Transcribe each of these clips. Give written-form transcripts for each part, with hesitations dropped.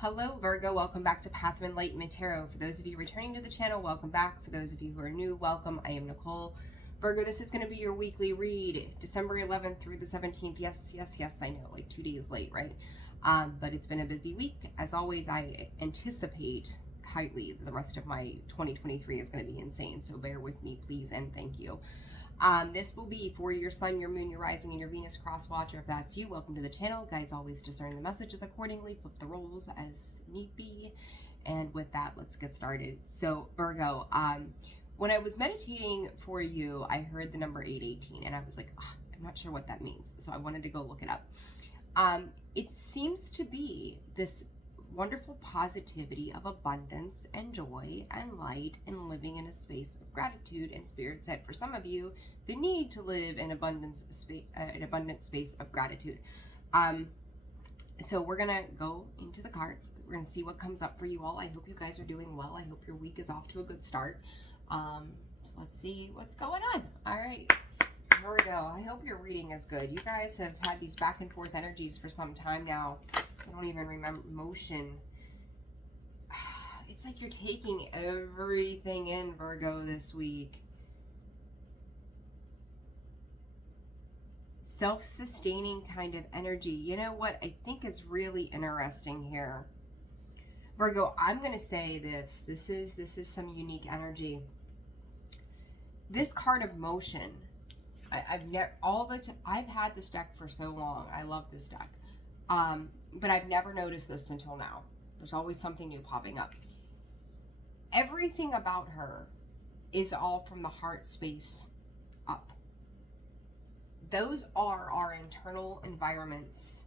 Hello Virgo, welcome back to Path of Enlightenment Tarot. For those of you returning to the channel, welcome back. For those of you who are new, welcome. I am Nicole. Virgo, this is going to be your weekly read, December 11th through the 17th. Yes, I know, like 2 days late, right? But it's been a busy week. As always, I anticipate highly the rest of my 2023 is going to be insane, so bear with me, please, and thank you. This will be for your sun, your moon, your rising, and your Venus cross watcher. If that's you, welcome to the channel. Guys, always discern the messages accordingly, flip the roles as need be. And with that, let's get started. So Virgo, when I was meditating for you, I heard the number 818 and I was like, oh, I'm not sure what that means. So I wanted to go look it up. It seems to be this wonderful positivity of abundance and joy and light and living in a space of gratitude. And Spirit said for some of you the need to live in abundant space of gratitude. So we're gonna go into the cards. We're gonna see what comes up for you all. I hope you guys are doing well. I hope your week is off to a good start. So let's see what's going on. All right, Virgo, I hope your reading is good. You guys have had these back and forth energies for some time now. I don't even remember motion. It's like you're taking everything in, Virgo, this week. Self-sustaining kind of energy. You know what I think is really interesting here, Virgo? I'm going to say this. This is some unique energy. This card of motion. I've had this deck for so long. I love this deck. But I've never noticed this until now. There's always something new popping up. Everything about her is all from the heart space up. Those are our internal environments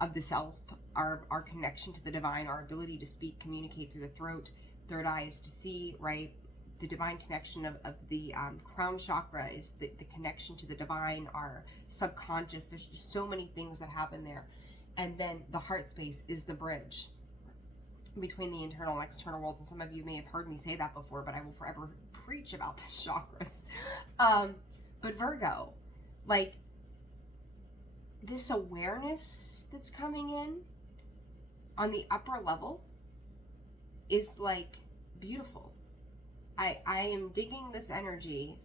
of the self, our connection to the divine, our ability to speak, communicate through the throat, third eye is to see, right? The divine connection of the crown chakra is the connection to the divine, our subconscious. There's just so many things that happen there. And then the heart space is the bridge between the internal and external worlds. And some of you may have heard me say that before, but I will forever preach about the chakras. But Virgo, like this awareness that's coming in on the upper level is like beautiful. I am digging this energy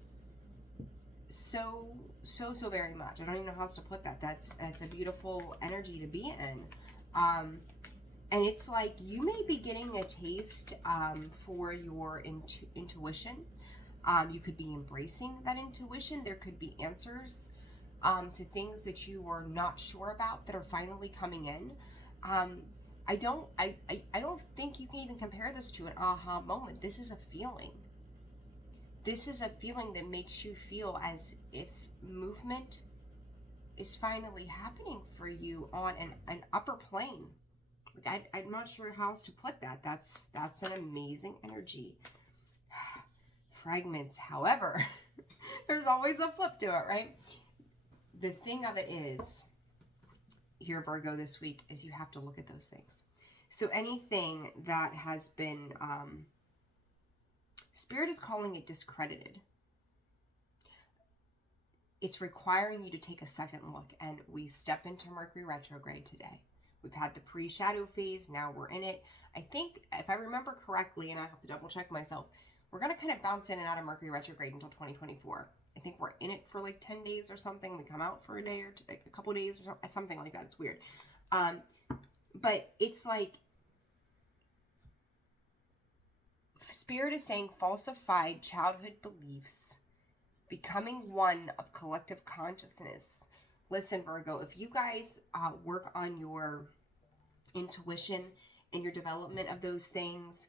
so very much. I don't even know how else to put that. That's a beautiful energy to be in. And it's like you may be getting a taste for your intuition. You could be embracing that intuition. There could be answers to things that you are not sure about that are finally coming in. I don't think you can even compare this to an aha moment. This is a feeling. This is a feeling that makes you feel as if movement is finally happening for you on an upper plane. Like I'm not sure how else to put that. That's an amazing energy. Fragments, however, there's always a flip to it, right? The thing of it is, here, Virgo, this week, is you have to look at those things. So anything that has been, Spirit is calling it discredited. It's requiring you to take a second look, and we step into Mercury retrograde today. We've had the pre-shadow phase, now we're in it. I think, if I remember correctly, and I have to double check myself, we're going to kind of bounce in and out of Mercury retrograde until 2024. I think we're in it for like 10 days or something. We come out for a day or two, like a couple days or something like that. It's weird. But it's like, Spirit is saying falsified childhood beliefs, becoming one of collective consciousness. Listen, Virgo, if you guys work on your intuition and your development of those things,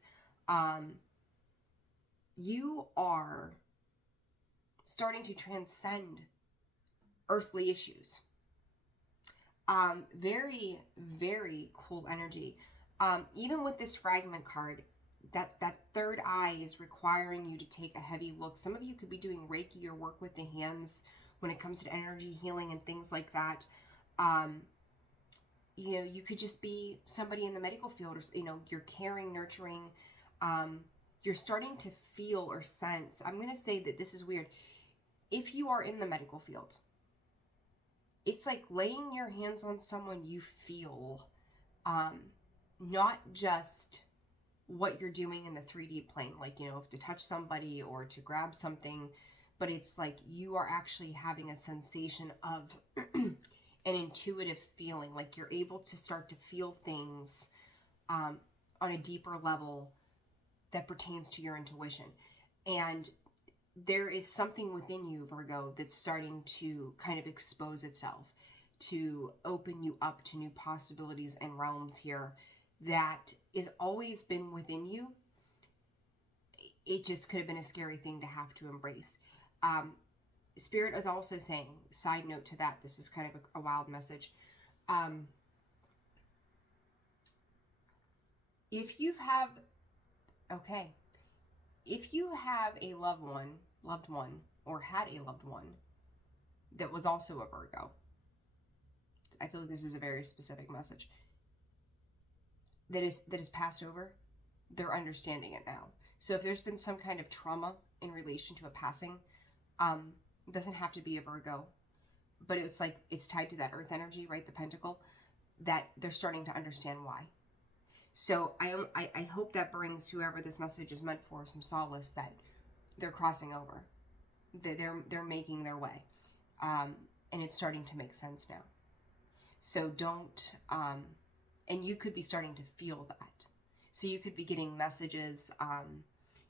you are starting to transcend earthly issues. Very, very cool energy. Even with this fragment card, that third eye is requiring you to take a heavy look. Some of you could be doing Reiki or work with the hands when it comes to energy healing and things like that. You know, you could just be somebody in the medical field, or, you know, you're caring, nurturing. You're starting to feel or sense. I'm going to say that this is weird. If you are in the medical field, it's like laying your hands on someone you feel not just what you're doing in the 3D plane, like, you know, to touch somebody or to grab something, but it's like you are actually having a sensation of an intuitive feeling, like you're able to start to feel things on a deeper level that pertains to your intuition. And there is something within you, Virgo, that's starting to kind of expose itself, to open you up to new possibilities and realms here that is always been within you. It just could have been a scary thing to have to embrace. Spirit is also saying, side note to that, this is kind of a wild message. If you have a loved one, or had a loved one that was also a Virgo, I feel like this is a very specific message, that is passed over, they're understanding it now. So if there's been some kind of trauma in relation to a passing, it doesn't have to be a Virgo, but it's like it's tied to that earth energy, right? The pentacle, that they're starting to understand why. So I hope that brings whoever this message is meant for some solace, that they're crossing over, they're making their way, and it's starting to make sense now. So don't, and you could be starting to feel that. So you could be getting messages,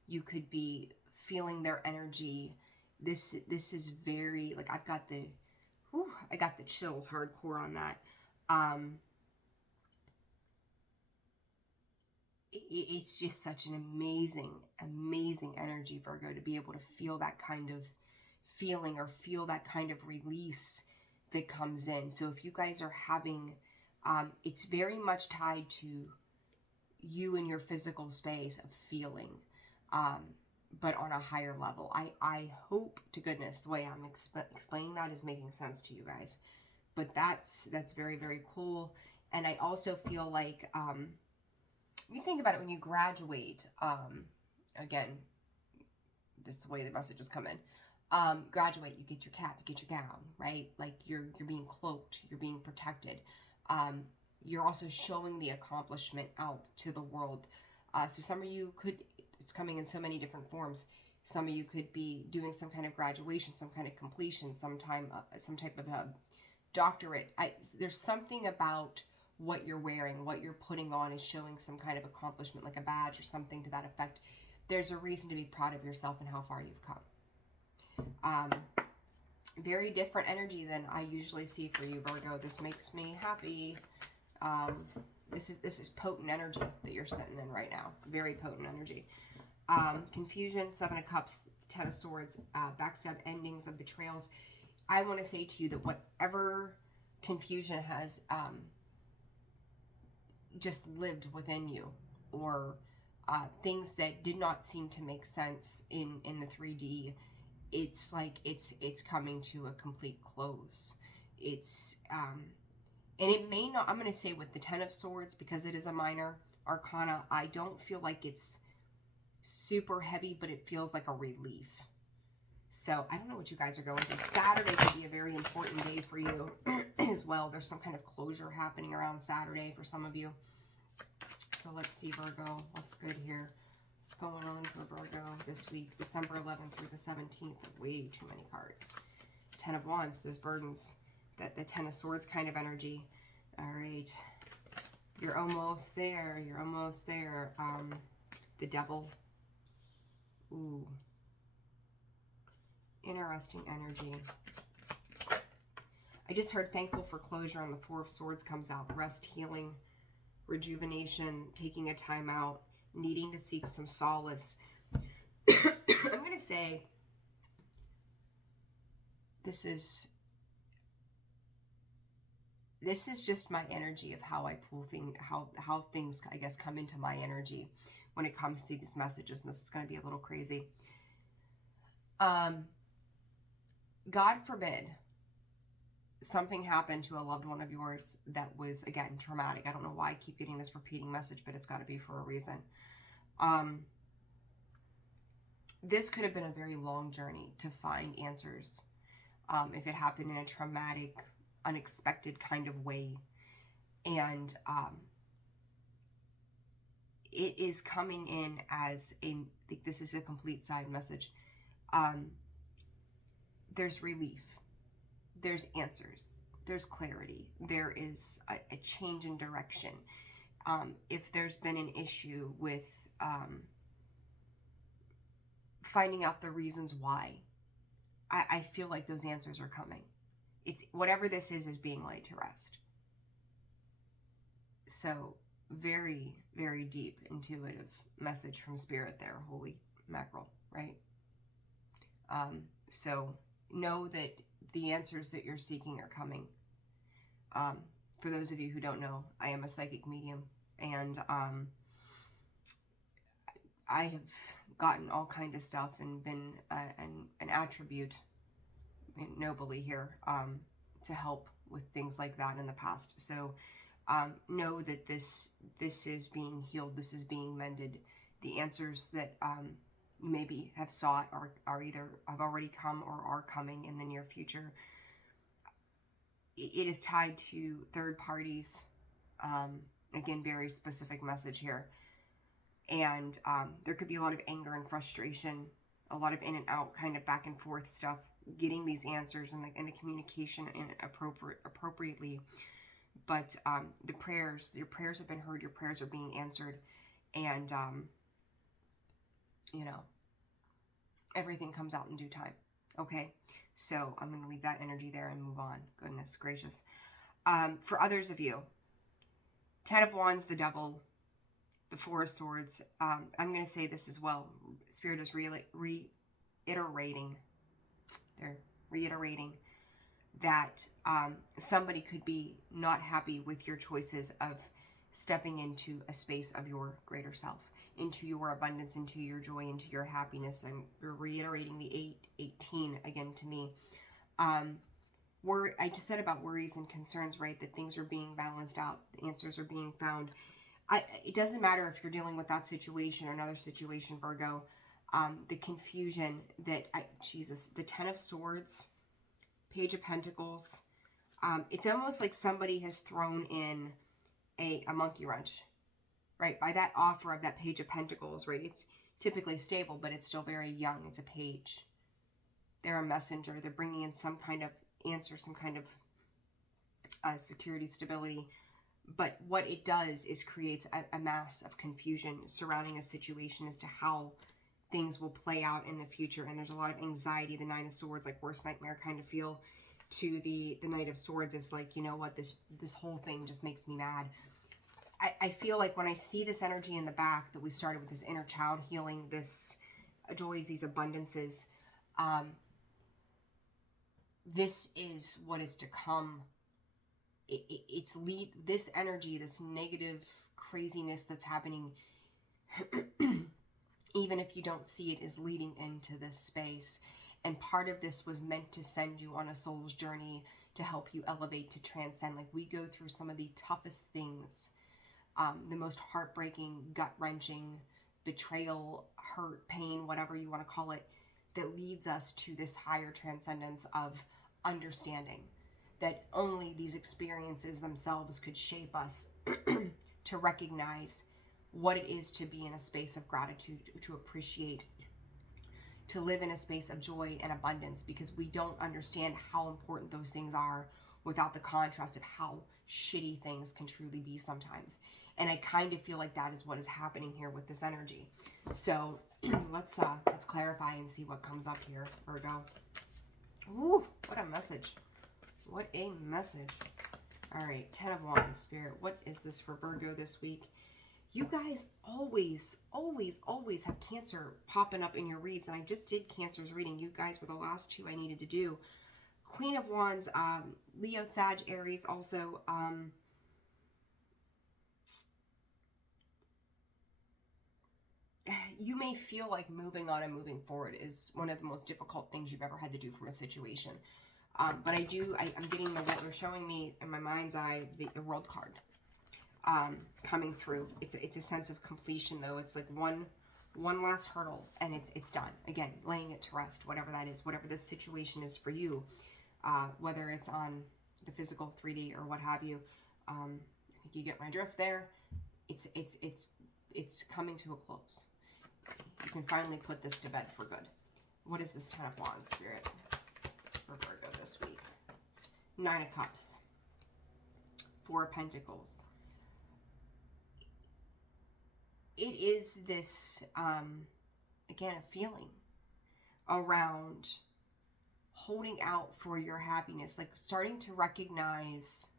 you could be feeling their energy. This is very, like, I got the chills hardcore on that. It's just such an amazing energy, Virgo, to be able to feel that kind of feeling or feel that kind of release that comes in. So if you guys are having, it's very much tied to you and your physical space of feeling, but on a higher level. I hope to goodness the way I'm explaining that is making sense to you guys. But that's very, very cool. And I also feel like, you think about it, when you graduate, again, this is the way the messages come in. Graduate, you get your cap, you get your gown, right? Like you're being cloaked, you're being protected. You're also showing the accomplishment out to the world. So some of you could, it's coming in so many different forms. Some of you could be doing some kind of graduation, some kind of completion, some type of a doctorate. There's something about what you're wearing, what you're putting on is showing some kind of accomplishment, like a badge or something to that effect. There's a reason to be proud of yourself and how far you've come. Very different energy than I usually see for you, Virgo. This makes me happy. This is potent energy that you're sitting in right now. Very potent energy. Confusion, Seven of Cups, Ten of Swords, backstab, endings of betrayals. I want to say to you that whatever confusion has just lived within you, or things that did not seem to make sense in the 3D, it's like it's coming to a complete close. It's and it may not, I'm going to say with the Ten of Swords, because it is a minor arcana, I don't feel like it's super heavy, but it feels like a relief. So I don't know what you guys are going through. Saturday could be a very important day for you as well. There's some kind of closure happening around Saturday for some of you. So let's see, Virgo, what's good here? What's going on for Virgo this week? December 11th through the 17th. Way too many cards. Ten of Wands, those burdens. That the Ten of Swords kind of energy. All right. You're almost there. You're almost there. The Devil. Ooh. Interesting energy. I just heard thankful for closure on the Four of Swords comes out. Rest, healing, rejuvenation, taking a time out, needing to seek some solace. I'm going to say this is just my energy of how I pull things, how things, I guess, come into my energy when it comes to these messages. And this is going to be a little crazy. God forbid something happened to a loved one of yours that was, again, traumatic. I don't know why I keep getting this repeating message, but it's got to be for a reason. This could have been a very long journey to find answers. If it happened in a traumatic, unexpected kind of way. And it is coming in as I think this is a complete side message. There's relief, there's answers, there's clarity, there is a change in direction. If there's been an issue with finding out the reasons why, I feel like those answers are coming. It's whatever this is being laid to rest. So very, very deep, intuitive message from spirit there. Holy mackerel, right? So know that the answers that you're seeking are coming. For those of you who don't know, I am a psychic medium, and I have gotten all kind of stuff and been an attribute nobly here to help with things like that in the past. So know that this is being healed, this is being mended. The answers that you maybe have sought are either have already come or are coming in the near future. It is tied to third parties. Again, very specific message here. And there could be a lot of anger and frustration, a lot of in and out, kind of back and forth stuff, getting these answers and the communication in appropriately. But your prayers have been heard, your prayers are being answered, and you know, everything comes out in due time. Okay, so I'm going to leave that energy there and move on. Goodness gracious. For others of you, 10 of Wands, the Devil, the Four of Swords. I'm going to say this as well. Spirit is reiterating. They're reiterating that somebody could be not happy with your choices of stepping into a space of your greater self, into your abundance, into your joy, into your happiness. I'm reiterating the 818 again to me. I just said about worries and concerns, right? That things are being balanced out, the answers are being found. It doesn't matter if you're dealing with that situation or another situation, Virgo. The confusion that, the 10 of Swords, Page of Pentacles. It's almost like somebody has thrown in a monkey wrench, right? By that offer of that Page of Pentacles, right? It's typically stable, but it's still very young. It's a page. They're a messenger. They're bringing in some kind of answer, some kind of security, stability. But what it does is creates a mass of confusion surrounding a situation as to how things will play out in the future. And there's a lot of anxiety. The Nine of Swords, like worst nightmare kind of feel to the Knight of Swords is like, you know what, this whole thing just makes me mad. I feel like when I see this energy in the back that we started with, this inner child healing, this joys, these abundances, this is what is to come. It's this energy, this negative craziness that's happening, even if you don't see it, is leading into this space. And part of this was meant to send you on a soul's journey to help you elevate, to transcend. Like, we go through some of the toughest things, the most heartbreaking, gut-wrenching, betrayal, hurt, pain, whatever you want to call it, that leads us to this higher transcendence of understanding that only these experiences themselves could shape us to recognize what it is to be in a space of gratitude, to appreciate, to live in a space of joy and abundance, because we don't understand how important those things are without the contrast of how shitty things can truly be sometimes. And I kind of feel like that is what is happening here with this energy. So let's clarify and see what comes up here, Virgo. Ooh, what a message. What a message. All right, 10 of Wands, Spirit. What is this for Virgo this week? You guys always, always, always have Cancer popping up in your reads. And I just did Cancer's reading. You guys were the last two I needed to do. Queen of Wands, Leo, Sag, Aries also. You may feel like moving on and moving forward is one of the most difficult things you've ever had to do from a situation. But I'm getting they're showing me in my mind's eye the World card coming through. It's a sense of completion, though. It's like one last hurdle and it's done. Again, laying it to rest, whatever that is, whatever this situation is for you, whether it's on the physical 3D or what have you. I think you get my drift there. It's it's coming to a close. You can finally put this to bed for good. What is this 10 of Wands, Spirit, for Virgo this week? 9 of Cups. 4 of Pentacles. It is this, again, a feeling around holding out for your happiness, like starting to recognize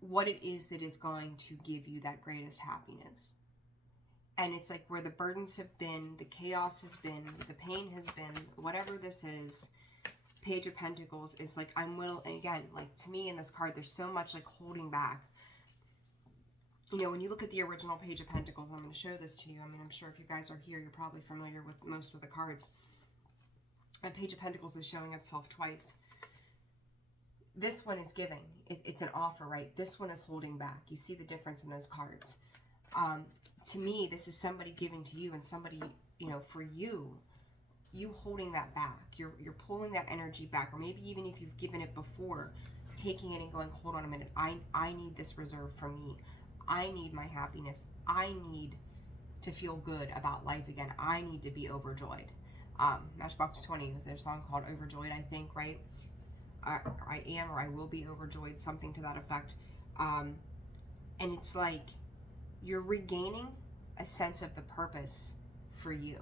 what it is that is going to give you that greatest happiness. And it's like where the burdens have been, the chaos has been, the pain has been, whatever this is. Page of Pentacles is like, I'm willing, and again, like to me in this card, there's so much like holding back. You know, when you look at the original Page of Pentacles, I'm going to show this to you. I mean, I'm sure if you guys are here, you're probably familiar with most of the cards. And Page of Pentacles is showing itself twice. This one is giving. It's an offer, right? This one is holding back. You see the difference in those cards. To me, this is somebody giving to you, and somebody, you know, for you holding that back. You're pulling that energy back, or maybe even if you've given it before, taking it and going, hold on a minute, I need this reserved for me. I need my happiness. I need to feel good about life again. I need to be overjoyed. Matchbox 20 was their song called Overjoyed, I think, right? I am, or I will be overjoyed, something to that effect. And it's like you're regaining a sense of the purpose for you.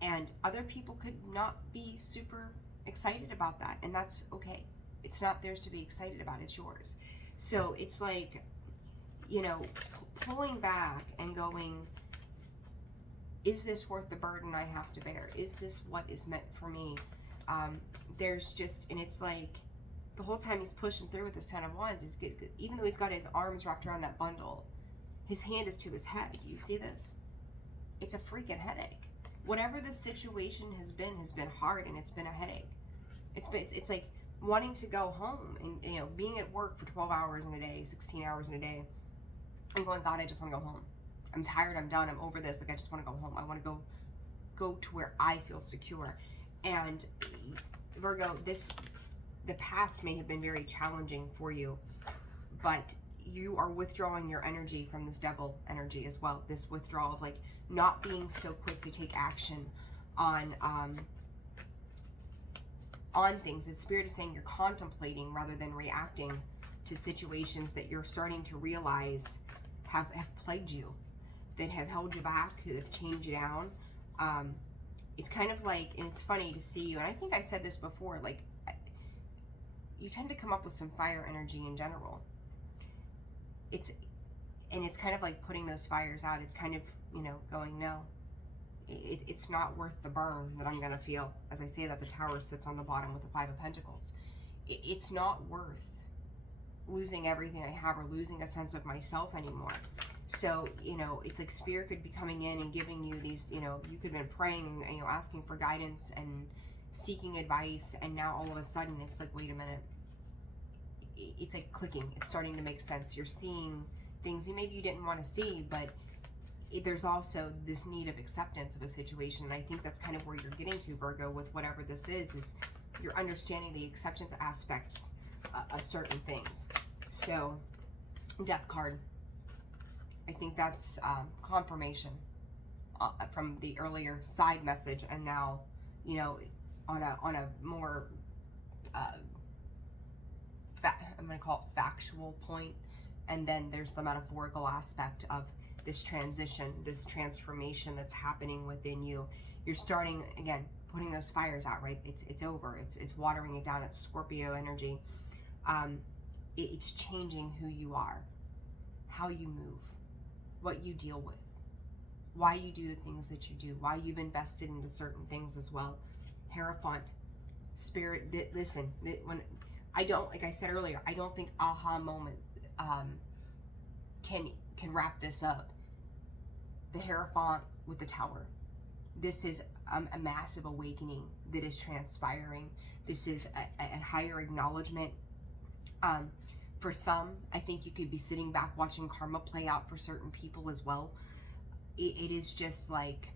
And other people could not be super excited about that, and that's okay. It's not theirs to be excited about, it's yours. So it's like, you know, pulling back and going, is this worth the burden I have to bear? Is this what is meant for me? There's just, and it's like, the whole time he's pushing through with this 10 of Wands, even though he's got his arms wrapped around that bundle, his hand is to his head. Do you see this? It's a freaking headache. Whatever this situation has been hard, and it's been a headache. It's like wanting to go home and, you know, being at work for 12 hours in a day, 16 hours in a day, and going, God, I just want to go home. I'm tired, I'm done, I'm over this. Like, I just want to go home. I want to go to where I feel secure. And Virgo, the past may have been very challenging for you, but you are withdrawing your energy from this devil energy as well. This withdrawal of like not being so quick to take action on things. And Spirit is saying you're contemplating rather than reacting to situations that you're starting to realize have plagued you, that have held you back, that have chained you down. It's kind of like, and it's funny to see you, and I think I said this before, like, you tend to come up with some fire energy in general. It's kind of like putting those fires out. It's kind of, you know, going, no, it's not worth the burn that I'm going to feel. As I say that, the Tower sits on the bottom with the 5 of Pentacles. It's not worth losing everything I have or losing a sense of myself anymore. So, you know, it's like Spirit could be coming in and giving you these, you know, you could have been praying and, you know, asking for guidance and seeking advice, and now all of a sudden it's like, wait a minute. It's like clicking. It's starting to make sense. You're seeing things maybe you didn't want to see, but there's also this need of acceptance of a situation. And I think that's kind of where you're getting to, Virgo, with whatever this is you're understanding the acceptance aspects of certain things. So, Death card. I think that's confirmation from the earlier side message, and now, you know, on a more I'm going to call it factual point, and then there's the metaphorical aspect of this transition, this transformation that's happening within you. You're starting, again, putting those fires out, right? It's over. It's watering it down. It's Scorpio energy. It's changing who you are, how you move, what you deal with, why you do the things that you do, why you've invested into certain things as well. Hierophant, Spirit, listen, when I don't, like I said earlier, I don't think aha moment can wrap this up. The Hierophant with the Tower. This is a massive awakening that is transpiring. This is a higher acknowledgement. For some, I think you could be sitting back watching karma play out for certain people as well. It is just like,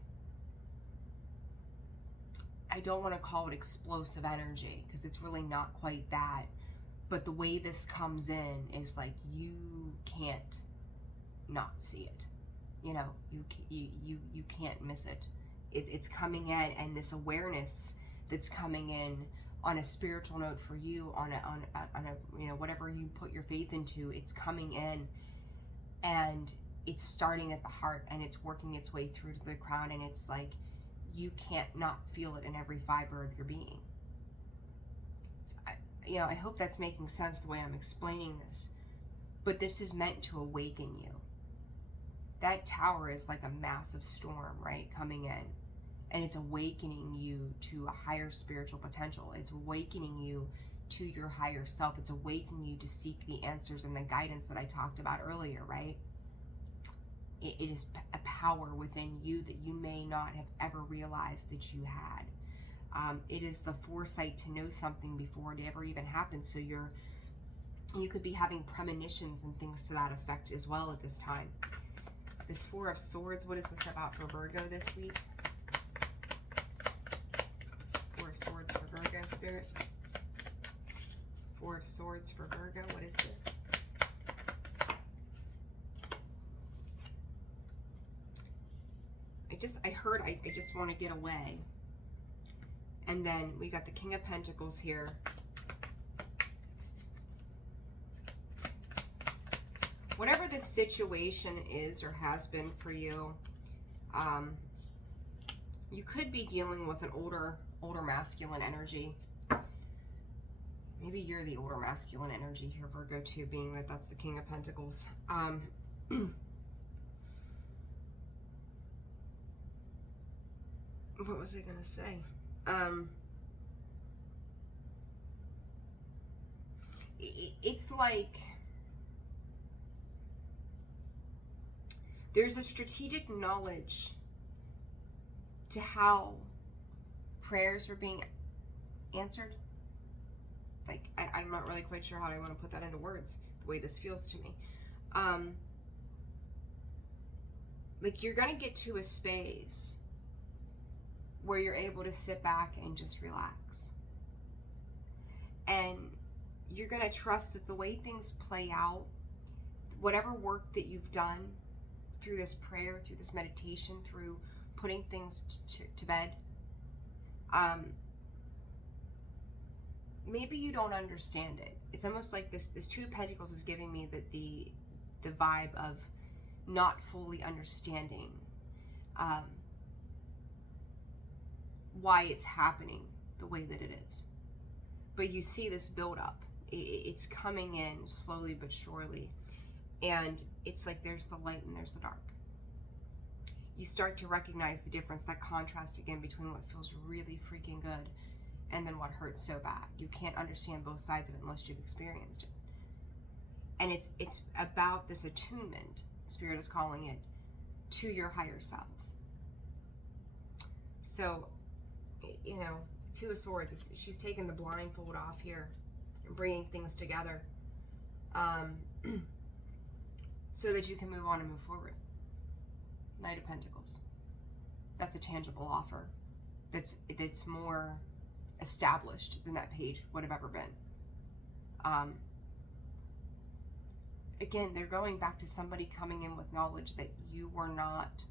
I don't want to call it explosive energy, because it's really not quite that. But the way this comes in is like, you can't not see it. You know, you can't miss it. It's coming in, and this awareness that's coming in on a spiritual note for you, on a you know, whatever you put your faith into, it's coming in, and it's starting at the heart, and it's working its way through to the crown, and it's like you can't not feel it in every fiber of your being. So you know, I hope that's making sense the way I'm explaining this, but this is meant to awaken you. That tower is like a massive storm, right, coming in, and it's awakening you to a higher spiritual potential. It's awakening you to your higher self. It's awakening you to seek the answers and the guidance that I talked about earlier, right? It is a power within you that you may not have ever realized that you had. It is the foresight to know something before it ever even happens. So you could be having premonitions and things to that effect as well at this time. This Four of Swords, what is this about for Virgo this week? Four of Swords for Virgo, Spirit. Four of Swords for Virgo, what is this? I just want to get away. And then we got the King of Pentacles here. Whatever this situation is or has been for you, you could be dealing with an older masculine energy. Maybe you're the older masculine energy here, Virgo, too, being that that's the King of Pentacles. What was I gonna say? It's like there's a strategic knowledge to how prayers are being answered. Like, I'm not really quite sure how I want to put that into words, the way this feels to me. Like, you're going to get to a space where you're able to sit back and just relax. And you're going to trust that the way things play out, whatever work that you've done through this prayer, through this meditation, through putting things to bed, maybe you don't understand it. It's almost like this Two of Pentacles is giving me the vibe of not fully understanding why it's happening the way that it is. But you see this build up. It's coming in slowly but surely. And it's like there's the light and there's the dark. You start to recognize the difference, that contrast again between what feels really freaking good and then what hurts so bad. You can't understand both sides of it unless you've experienced it. And it's about this attunement, Spirit is calling it, to your higher self. So, you know, Two of Swords, she's taking the blindfold off here and bringing things together so that you can move on and move forward. Knight of Pentacles. That's a tangible offer that's more established than that page would have ever been. Again, they're going back to somebody coming in with knowledge that you were not.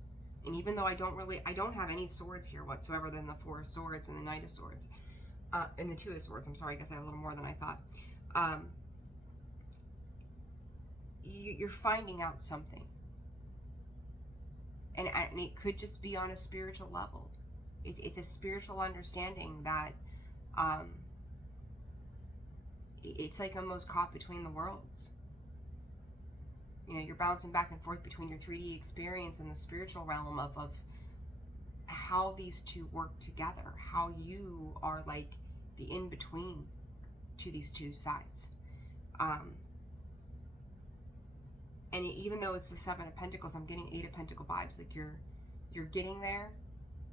And even though I don't have any swords here whatsoever than the Four of Swords and the Knight of Swords, and the Two of Swords, I'm sorry, I guess I have a little more than I thought. You're finding out something. And it could just be on a spiritual level. It's a spiritual understanding that it's like almost caught between the worlds. You know, you're bouncing back and forth between your 3D experience and the spiritual realm of how these two work together, how you are like the in-between to these two sides. And even though it's the Seven of Pentacles, I'm getting Eight of Pentacle vibes. Like you're getting there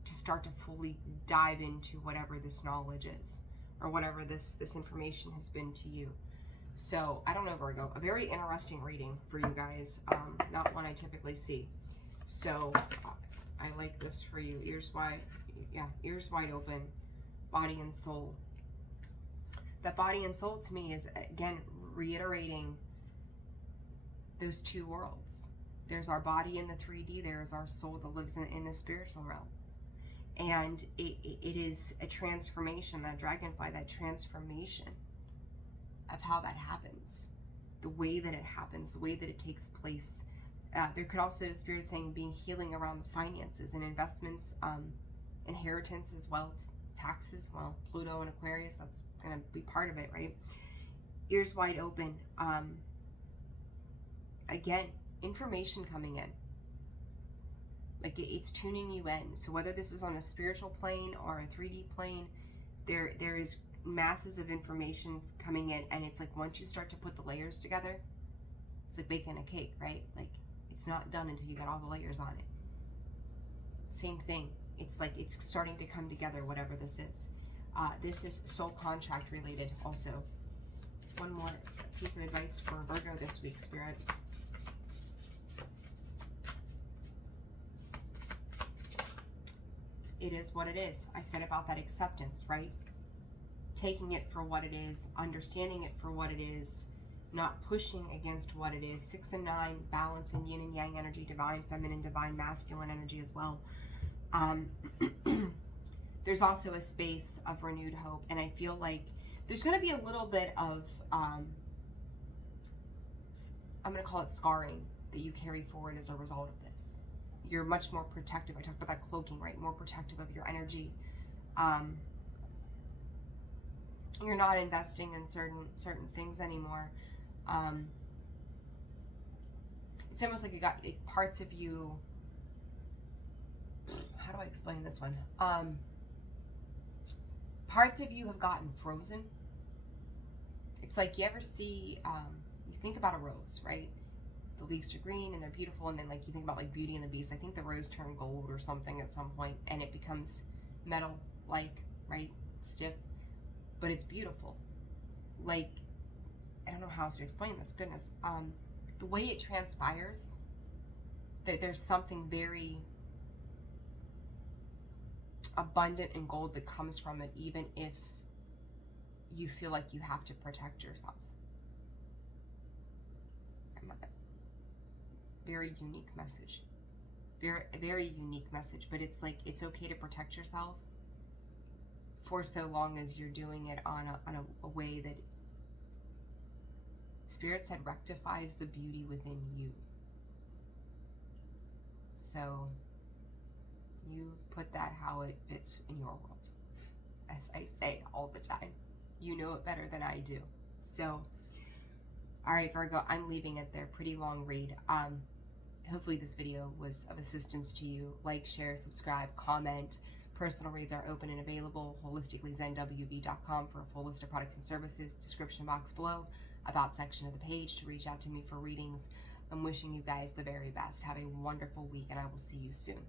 to start to fully dive into whatever this knowledge is, or whatever this information has been to you. So, I don't know, Virgo, a very interesting reading for you guys. Not one I typically see. So, I like this for you. Ears wide, yeah, ears wide open, body and soul. That body and soul to me is, again, reiterating those two worlds. There's our body in the 3D. There's our soul that lives in the spiritual realm. And it is a transformation, that dragonfly, that transformation of how that happens, the way that it happens, the way that it takes place. There could also, Spirit saying, being healing around the finances and investments, inheritance as well, taxes. Well, Pluto and Aquarius, that's going to be part of it, right? Ears wide open. Again, information coming in. Like it's tuning you in. So whether this is on a spiritual plane or a 3D plane, there is masses of information coming in. And it's like once you start to put the layers together, it's like baking a cake, right? Like it's not done until you got all the layers on it. Same thing. It's like it's starting to come together, whatever this is. This is soul contract related also. One more piece of advice for Virgo this week, Spirit. It is what it is. I said about that acceptance, right? Taking it for what it is, understanding it for what it is, not pushing against what it is. 6 and 9, balance in yin and yang energy, divine feminine, divine masculine energy as well. There's also a space of renewed hope, and I feel like there's going to be a little bit of, I'm going to call it scarring that you carry forward as a result of this. You're much more protective. I talked about that cloaking, right? More protective of your energy. You're not investing in certain things anymore. It's almost like you got parts of you. How do I explain this one? Parts of you have gotten frozen. It's like you ever see, you think about a rose, right? The leaves are green and they're beautiful, and then like you think about like Beauty and the Beast. I think the rose turned gold or something at some point, and it becomes metal-like, right? Stiff, but it's beautiful. Like, I don't know how else to explain this. Goodness, the way it transpires, that there's something very abundant in gold that comes from it, even if you feel like you have to protect yourself. Very unique message. Very unique message. But it's like, it's okay to protect yourself for so long as you're doing it on a way that Spirit said rectifies the beauty within you. So you put that how it fits in your world. As I say all the time, you know it better than I do. So, all right, Virgo, I'm leaving it there. Pretty long read. Hopefully this video was of assistance to you. Like, share, subscribe, comment. Personal reads are open and available. holisticallyzenwv.com for a full list of products and services. Description box below. About section of the page to reach out to me for readings. I'm wishing you guys the very best. Have a wonderful week, and I will see you soon.